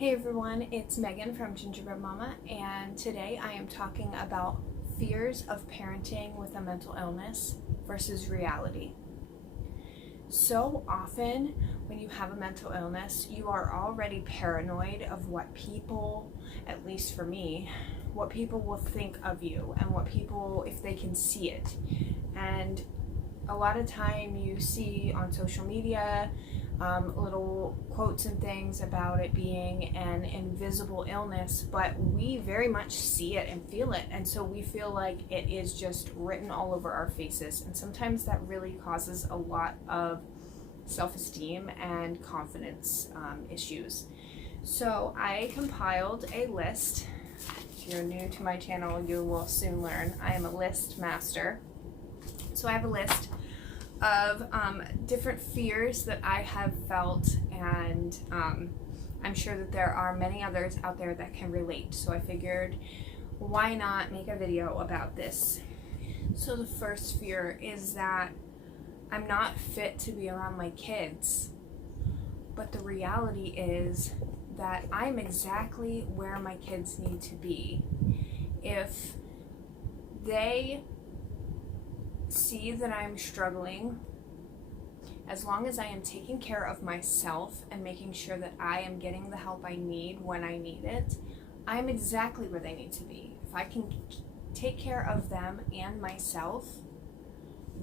Hey everyone, it's Megan from Gingerbread Mama, and today I am talking about fears of parenting with a mental illness versus reality. So often when you have a mental illness, you are already paranoid of what people, at least for me, what people will think of you and what people, if they can see it. And a lot of time you see on social media little quotes and things about it being an invisible illness, but we very much see it and feel it, and so we feel like it is just written all over our faces, and sometimes that really causes a lot of self-esteem and confidence issues. So I compiled a list. If you're new to my channel, you will soon learn I am a list master. So I have a list of different fears that I have felt, and I'm sure that there are many others out there that can relate. So I figured, why not make a video about this? So the first fear is that I'm not fit to be around my kids. But the reality is that I'm exactly where my kids need to be. If they see that I'm struggling, as long as I am taking care of myself and making sure that I am getting the help I need when I need it, I'm exactly where they need to be. If I can take care of them and myself,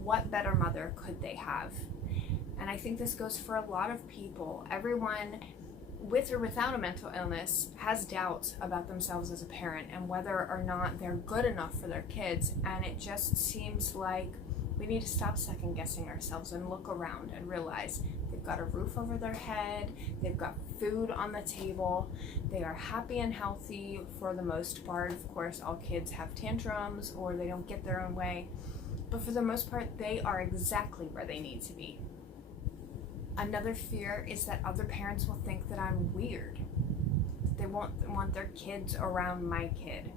what better mother could they have? And I think this goes for a lot of people. Everyone with or without a mental illness has doubts about themselves as a parent and whether or not they're good enough for their kids, and it just seems like we need to stop second guessing ourselves and look around and realize they've got a roof over their head, they've got food on the table, they are happy and healthy for the most part. Of course, all kids have tantrums or they don't get their own way, but for the most part they are exactly where they need to be. Another fear is that other parents will think that I'm weird. They won't want their kids around my kid.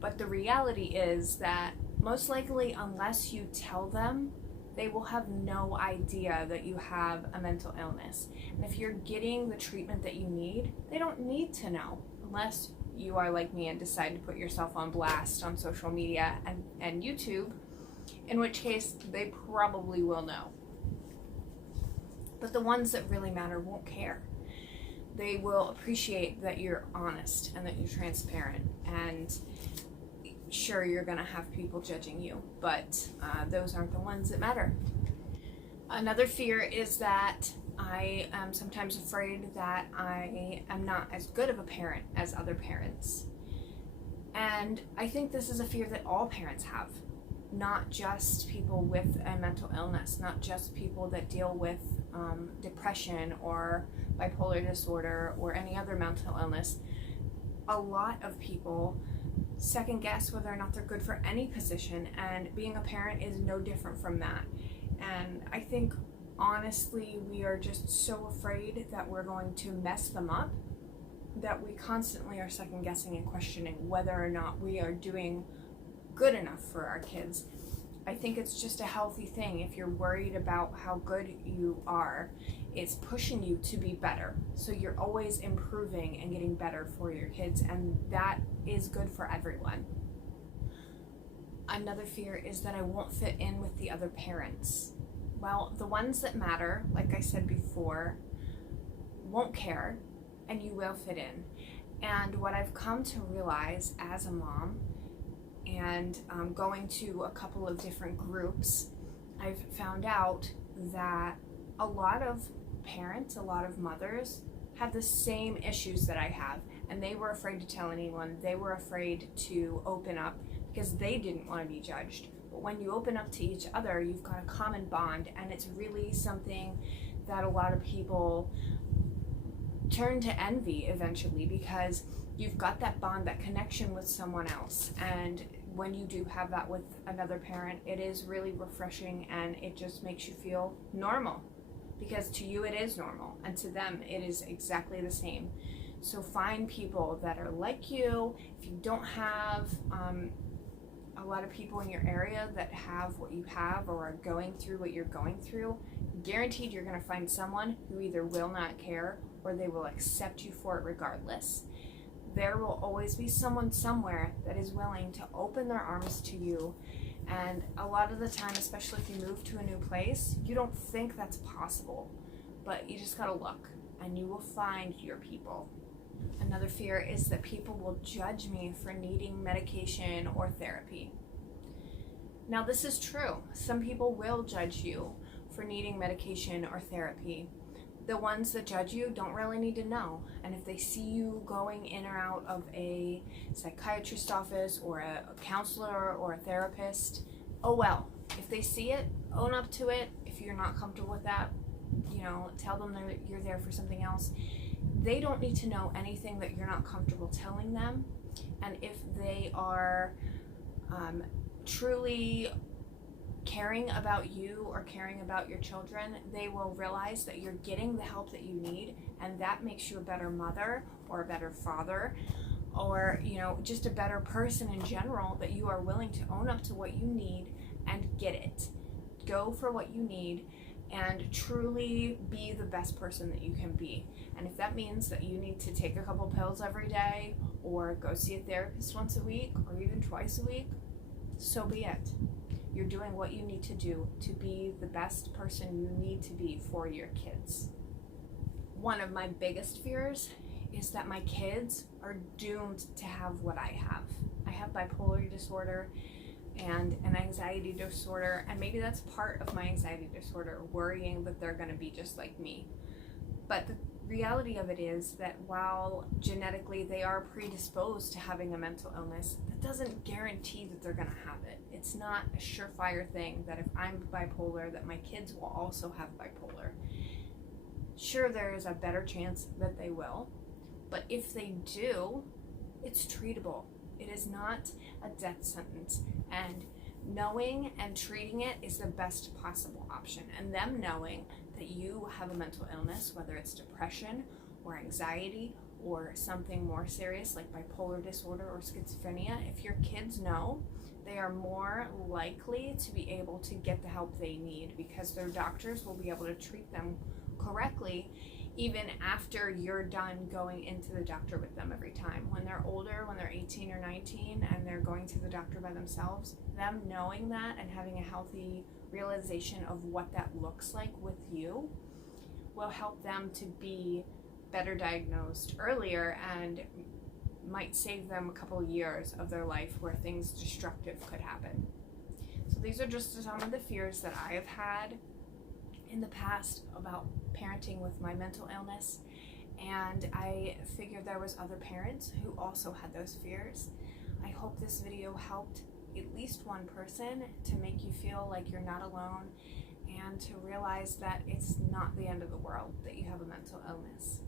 But the reality is that most likely, unless you tell them, they will have no idea that you have a mental illness. And if you're getting the treatment that you need, they don't need to know, unless you are like me and decide to put yourself on blast on social media and YouTube, in which case they probably will know. But the ones that really matter won't care. They will appreciate that you're honest and that you're transparent. And sure, you're gonna have people judging you, but those aren't the ones that matter. Another fear is that I am sometimes afraid that I am not as good of a parent as other parents. And I think this is a fear that all parents have. Not just people with a mental illness, not just people that deal with depression or bipolar disorder or any other mental illness. A lot of people second guess whether or not they're good for any position, and being a parent is no different from that. And I think honestly we are just so afraid that we're going to mess them up that we constantly are second guessing and questioning whether or not we are doing good enough for our kids. I think it's just a healthy thing. If you're worried about how good you are, it's pushing you to be better. So you're always improving and getting better for your kids, and that is good for everyone. Another fear is that I won't fit in with the other parents. Well, the ones that matter, like I said before, won't care, and you will fit in. And what I've come to realize as a mom, and going to a couple of different groups, I've found out that a lot of parents, a lot of mothers have the same issues that I have, and they were afraid to tell anyone. They were afraid to open up because they didn't want to be judged. But when you open up to each other, you've got a common bond, and it's really something that a lot of people turn to envy eventually, because you've got that bond, that connection with someone else. And when you do have that with another parent, it is really refreshing, and it just makes you feel normal, because to you it is normal and to them it is exactly the same. So find people that are like you. If you don't have a lot of people in your area that have what you have or are going through what you're going through, guaranteed you're going to find someone who either will not care or they will accept you for it regardless. There will always be someone somewhere that is willing to open their arms to you. And a lot of the time, especially if you move to a new place, you don't think that's possible, but you just gotta look and you will find your people. Another fear is that people will judge me for needing medication or therapy. Now, this is true. Some people will judge you for needing medication or therapy. The ones that judge you don't really need to know. And if they see you going in or out of a psychiatrist office or a counselor or a therapist, oh well. If they see it, own up to it. If you're not comfortable with that, tell them that you're there for something else. They don't need to know anything that you're not comfortable telling them. And if they are truly caring about you or caring about your children, they will realize that you're getting the help that you need, and that makes you a better mother or a better father, or just a better person in general, that you are willing to own up to what you need and get it. Go for what you need and truly be the best person that you can be. And if that means that you need to take a couple pills every day or go see a therapist once a week or even twice a week, so be it. You're doing what you need to do to be the best person you need to be for your kids. One of my biggest fears is that my kids are doomed to have what I have. I have bipolar disorder and an anxiety disorder, and maybe that's part of my anxiety disorder, worrying that they're going to be just like me. But the reality of it is that while genetically they are predisposed to having a mental illness, that doesn't guarantee that they're going to have it. It's not a surefire thing that if I'm bipolar, that my kids will also have bipolar. Sure, there is a better chance that they will, but if they do, it's treatable. It is not a death sentence, and knowing and treating it is the best possible option. And them knowing that you have a mental illness, whether it's depression or anxiety or something more serious like bipolar disorder or schizophrenia, if your kids know, they are more likely to be able to get the help they need, because their doctors will be able to treat them correctly even after you're done going into the doctor with them every time. When they're older, when they're 18 or 19 and they're going to the doctor by themselves, them knowing that and having a healthy realization of what that looks like with you will help them to be better diagnosed earlier and might save them a couple of years of their life where things destructive could happen. So these are just some of the fears that I have had in the past about parenting with my mental illness, and I figured there was other parents who also had those fears. I hope this video helped at least one person to make you feel like you're not alone and to realize that it's not the end of the world that you have a mental illness.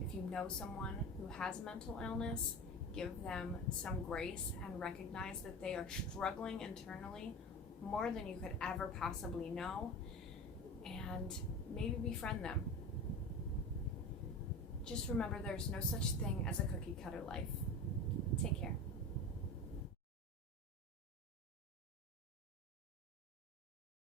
If you know someone who has a mental illness, give them some grace and recognize that they are struggling internally more than you could ever possibly know, and maybe befriend them. Just remember, there's no such thing as a cookie cutter life. Take care.